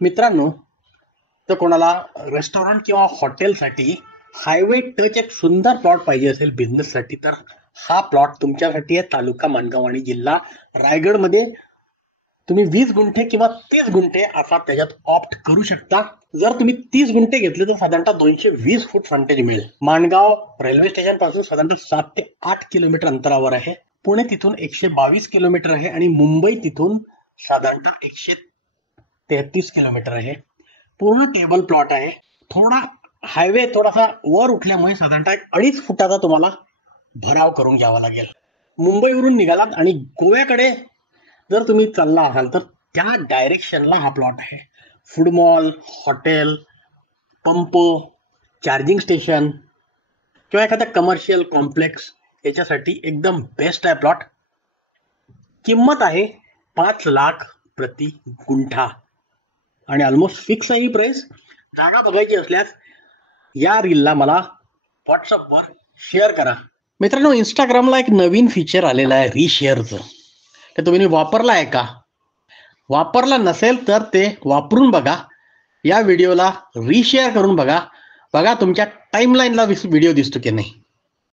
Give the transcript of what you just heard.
मित्रांनो, तर कोणाला रेस्टॉरंट किंवा हॉटेलसाठी हायवे टच एक सुंदर प्लॉट पाहिजे असेल बिझनेससाठी, तर हा प्लॉट तुमच्यासाठी आहे. तालुका माणगाव आणि जिल्हा रायगडमध्ये. तुम्ही 20 गुंठे किंवा 30 गुंठे असा त्याच्यात ऑप्ट करू शकता. जर तुम्ही 30 गुंठे घेतले तर साधारणतः 220 फूट फ्रंटेज मिळेल. माणगाव रेल्वे स्टेशन पासून साधारणतः 7 ते 8 किलोमीटर अंतरावर आहे. पुणे तिथून 122 किलोमीटर आहे आणि मुंबई तिथून साधारणतः 133 किलोमीटर आहे. पूर्ण टेबल प्लॉट आहे. थोडा हायवे थोडासा वर उठल्यामुळे साधारणतः 2.5 फुटाचा तुम्हाला भराव करून घ्यावा लागेल. मुंबईवरून निघालात आणि गोव्याकडे जर तुम्ही चालला असाल तर त्या डायरेक्शनला हा प्लॉट आहे. Food mall, hotel, pump, charging station किंवा एखादा कमर्शियल कॉम्प्लेक्स याच्यासाठी एकदम बेस्ट आहे प्लॉट. किंमत आहे 5 लाख प्रति गुंठा आणि ऑलमोस्ट फिक्स आहे ही प्राइस. जागा बघायची असल्यास या रीलला मला व्हॉट्सअपवर शेअर करा. मित्रांनो, इंस्टाग्रामला एक नवीन फीचर आलेलं आहे रिशेअरचं. ते तुम्ही वापरला आहे का? वापरला नसेल तर ते वापरून बघा. या व्हिडिओला रिशेअर करून बघा. बघा तुमच्या टाइमलाईनला व्हिडिओ दिसतो की नाही.